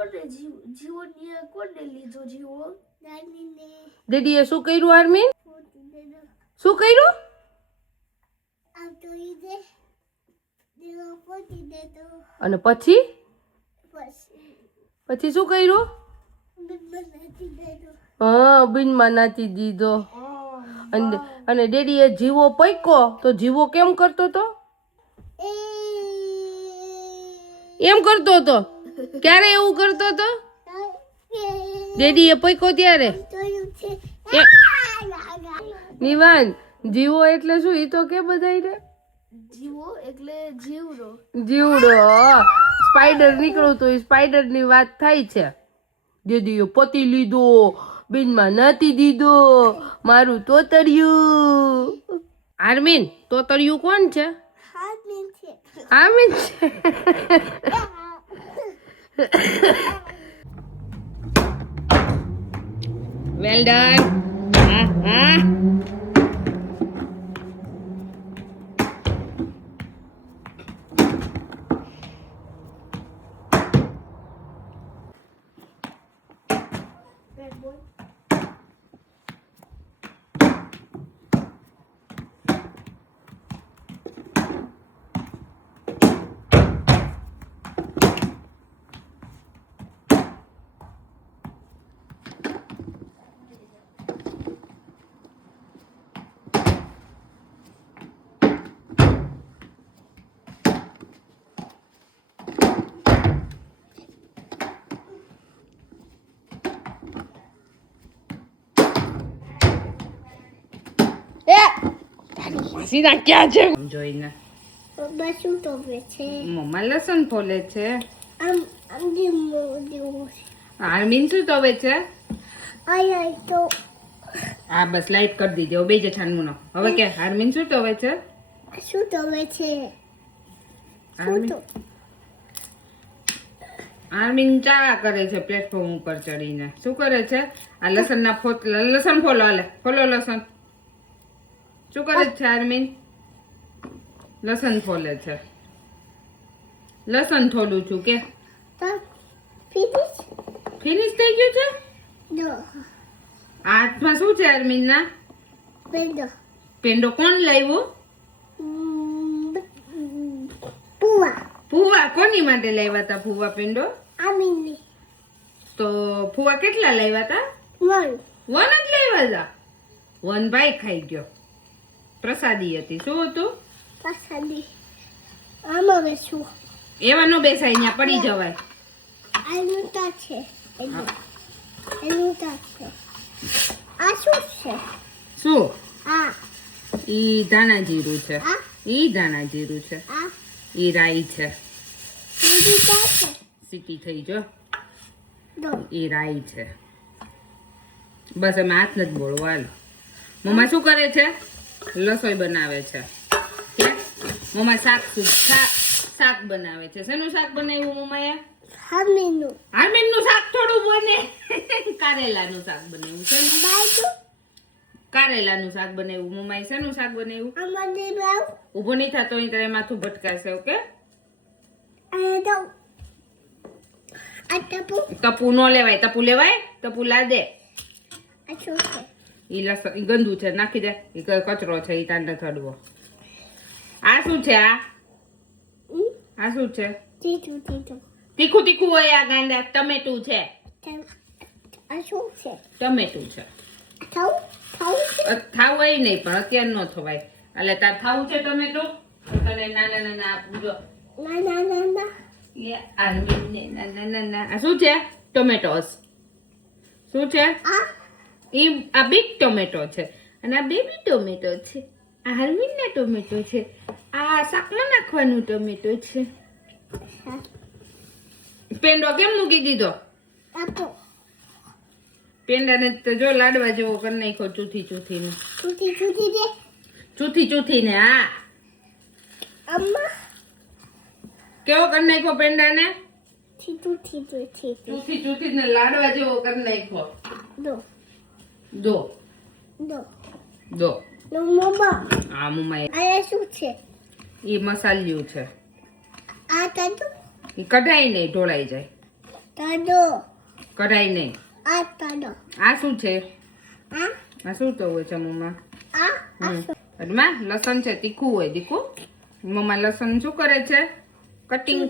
કોને જીવો ને કોને લીધો જીવો દાદીને ડેડીએ શું કર્યું આર્મીન શું કર્યું આ તો ઈદે દેવો પોતી દેતો અને પછી પછી શું કર્યું બિનમાંથી દેતો હા બિનમાં નાચી દીધો અને ડેડીએ જીવો પૈકો તો જીવો કેમ કરતો તો એમ કરતો હતો ક્યારે એવું કરતો હતો ડેડીએ પૈકો ત્યારે નિવાન જીવો એટલે શું ઈ તો કે બધાયને જીવો એટલે જીવડો જીવડો સ્પાઈડર નીકળું તો સ્પાઈડર ની વાત થાય છે દીદીએ પતિ લીધો બિનમાં નાતી દીધો મારું તોતર્યું આર્મીન તોતર્યું કોણ છે આર્મીન છે વેલ ડન હા હા સીધા ક્યાં છે જોઈને પપ્પા શું ટોપે છે મમ્મા લસણ ફોલે છે આમ જેવું આર્મીન શું ટોવે છે આય તો આ બસ લાઈટ કરી દીધી બે જે છાનમુનો હવે કે આર્મીન શું ટોવે છે શું ટોપે છે આર્મીન ચા કરે છે પ્લેટફોર્મ ઉપર ચડીને શું કરે છે આ લસણના લસણ ફોલો હાલે ફોલો લસણ શું કરે છે આર્મીન લસણ ફોલે છે લસણ થોડું છું કે ફિનિશ થઈ ગયું છે હાથમાં શું છે આર્મીન ના પેંડો કોણ લાવ્યો ફુવા કોની માટે લાવ્યા હતા ફુવા પેંડો તો ફુવા કેટલા લાવ્યા હતા વન જ લાવ્યા હતા વન ભાઈ ખાઈ ગયો પ્રસાદી હતી શું હતું પ્રસાદી આમાં બેસું એવા નો બેસાય ત્યાં પડી જવાય આનું તા છે એનું તા છે આ શું છે શું આ ઈ ધાણા જીરું છે આ ઈ ધાણા જીરું છે આ ઈ રાઈ છે બીજું તા છે સીટી થઈ જો દો ઈ રાઈ છે બસ અમે હાથ નથી બોલવો હાલો મમ્મા શું કરે છે રસોઈ બનાવે છે કે મમ્મા શાક બનાવે છે શેનું શાક બનાવ્યું મમ્માએ હાર્મીનનું શાક થોડું બને કારેલાનું શાક બનાવ્યું શેનું કારેલાનું શાક બનાવ્યું મમ્માએ શેનું શાક બનાવ્યું ઊભો નહીં થતો અહીં તારે માથું ભટકાશે ઓકે તપુ નો લેવાય તપુ લેવાય તપુ લા દે ઈ લસણ ઈ ગંદુ છે નાખી દે ઈ કચરો છે ઈ તાંડે થડવો આ શું છે આ શું છે તીખું હોય આ ગાંડા ટમેટું છે ટમેટું છે થાવું હોય નહીં પણ અત્યારે નો થવાય એટલે તાર થાવું છે ટમેટું તને નાના નાના આપું જો આ શું છે ટોમેટોસ શું છે આ બિગ ટોમેટો છે અને આ બેબી ટોમેટો છે આ હાર્મીનના ટોમેટો છે આ શાકમાં નાખવાનું ટોમેટો છે પેંડો કેમ મૂકી દીધો પેંડાને તો જો લાડવા જેવો કરી નાખ્યો ચૂથી ને હા કેવો કરી નાખ્યો પેંડાને ચૂથી ને લાડવા જેવો કરી નાખ્યો દો આ મમ્મા શું છે એ મસાલિયું છે આ તાતું એ કઢાઈ નહીં ઢોળાઈ જાય કઢાઈ નહીં. આ શું છે? આ શું તો હોય છે મમ્મા? અડમાં લસણ છે, તીખું હોય દીકુ. મમ્મા લસણ શું કરે છે? કટિંગ.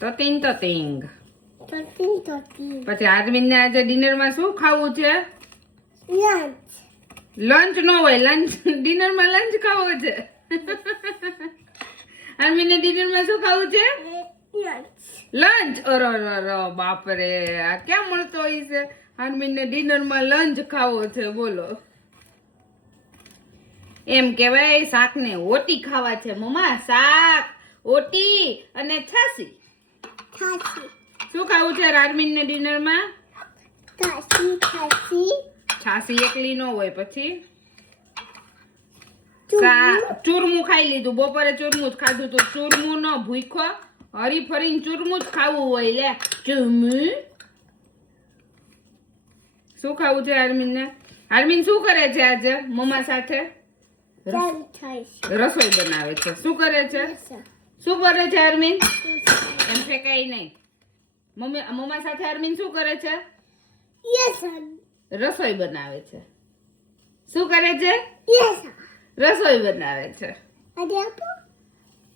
તતિંગ. પછી આરમીન ને આજે ડિનર માં શું ખાવું છે? લંચ નો હોય, લંચ ડિનર માં લંચ ખાવો છે. આરમીન ને ડિનર માં શું ખાવું છે? લંચ. અરે બાપરે, આ ક્યાં મળતો હોય છે? આરમીન ને ડિનર માં લંચ ખાવો છે, બોલો. એમ કેવાય શાક ને ઓટી ખાવા છે મમ્મા. શાક, ઓટી અને છાસી. શું ખાવું છે આરમીન ને ડિનર માં? છાસી એકલી નો હોય. પછી ચૂરમું ખાઈ લીધું. બપોરે ચૂરમું જ ખાધું તો ચૂરમું નો ભૂખો હરી ફરીને ચૂરમું જ ખાવું હોય. લે ચૂરમું. શું ખાવું છે આરમીન ને? આરમીન શું કરે છે આજે મમ્મા સાથે? રસોઈ બનાવે છે. શું કરે છે? શું કરે છે આરમીન? એમ ફેંકાય નહીં. મમ્મા સાથે આરમીન શું કરે છે? રસોઈ બનાવે છે. શું કરે છે? રસોઈ બનાવે છે.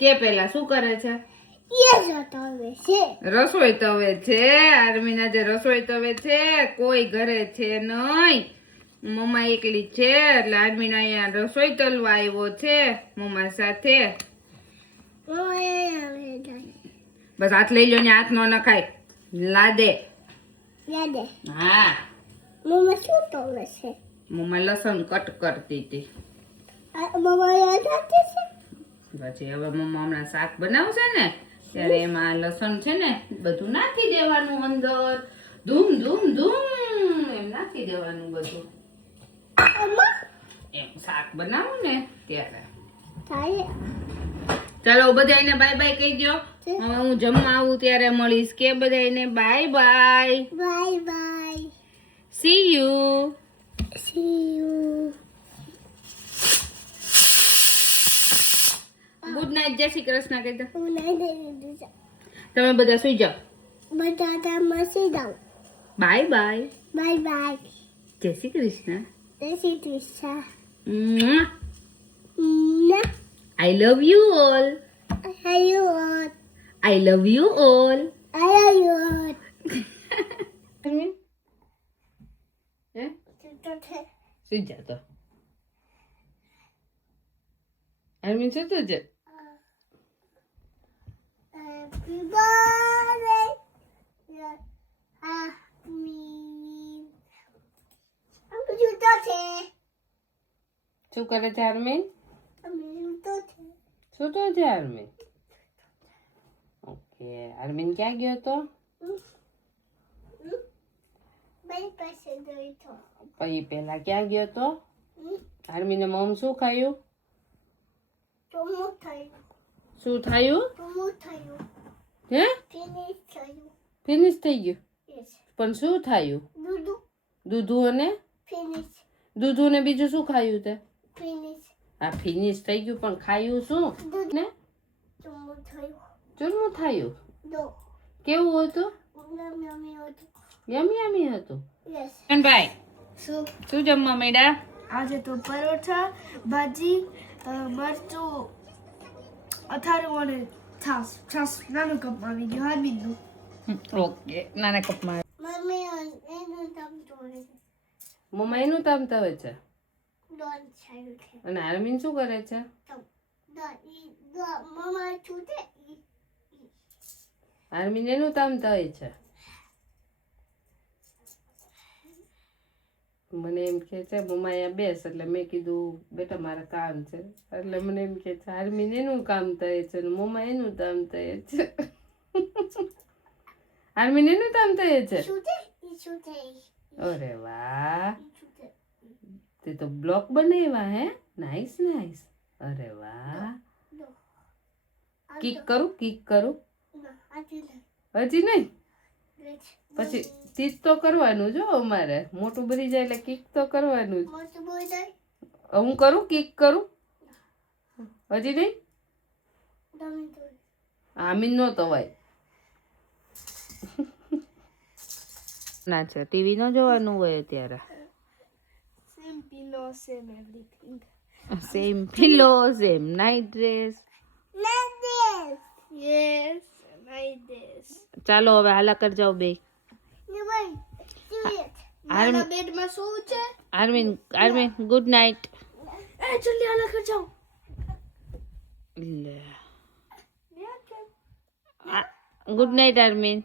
કે પેલા શું કરે છે? રસોઈ તવે છે. આરમીન આજે રસોઈ તવે છે. કોઈ ઘરે છે નહીં. મમ્મા એકલી છે એટલે આરમીન અહીંયા રસોઈ તલવા આવ્યો છે મમ્મા સાથે. બસ હાથ લઈ લો ને, હાથ નો નખાય. લાદે. હા. મમ્મા લસણ કટ કરતી હતી. પછી હવે મમ્મા હમણાં શાક બનાવશે ને ત્યારે એમાં લસણ છે ને બધું નાખી દેવાનું અંદર. ધૂમ એમ નાખી દેવાનું બધું. એમ શાક બનાવું ને ત્યારે. ચાલો બધાને બાય બાય કહી દો. હવે હું જમવા આવું ત્યારે મળીશ. કે બધાને bye bye. C you. Good night. જય શ્રી કૃષ્ણ કહી દો. તમે બધા સુઈ જાઓ. Bye bye. જય Shri Krishna. I love you all. I love you all. સુઈ જા તો. આરમીન સુતો છે. શું કરે છે આરમીન? સુતો છે આરમીન. ઓકે. આરમીન ક્યાં ગયો તો? પછી પેલા ક્યાં ગયો તો? આરમીને મમ શું ખાયું? શું થયું? હે? ફિનિશ થઈ ગયું. પણ શું થયું? દૂધું અને દૂધું ને બીજું શું ખાયું તે? આ ફિનિશ થઈ ગયું પણ ખાયું શું? ને ચૂરમું થયું. કેવું હતું? યમી હતું. ભાઈ શું જમવા માંડ્યા? આજે તો પરોઠા, ભાજી, મરચું, અથાણું અને છાસ નાનું કપમાં આવી ગયું. હા બીજું. ઓકે. નાના કપમાં. મમ્મા એનું તામતા હોય છે. અને આરમીન શું કરે છે? આરમીન એનું તામતા હોય છે. મને એમ કે છે મમ્મા અહીંયા બેસ. એટલે મેં કીધું બેટા મારે કામ છે. એટલે મને એમ કે છે આરમીન એનું કામ થાય છે ને મમ્મા એનું કામ થાય છે. આરમીન એનું કામ થાય છે. અરે વાહ, તે તો બ્લોક બનાવ્યા હે. નાઈસ. અરે વાહ. કિક કરું? હજી નહીં. પછી તીજ તો કરવાનું જો અમારે. મોટું બની જાય એટલે કિક તો કરવાનું જ. હું કરું? કિક કરું? હજી નહીં. આમીન નો તવાય. ના છે ટીવી ન જોવાનું હોય અત્યારે. Same pillow, same everything. Same pillow, same night dress. Like this. Yes, like this. ચાલો હવે હાલા કર જાઓ બે. મારા બેડમાં શું છે? આર્મિન ગુડ નાઇટ. એ જલ્દી હાલા કર જાઓ. Good night આર્મિન.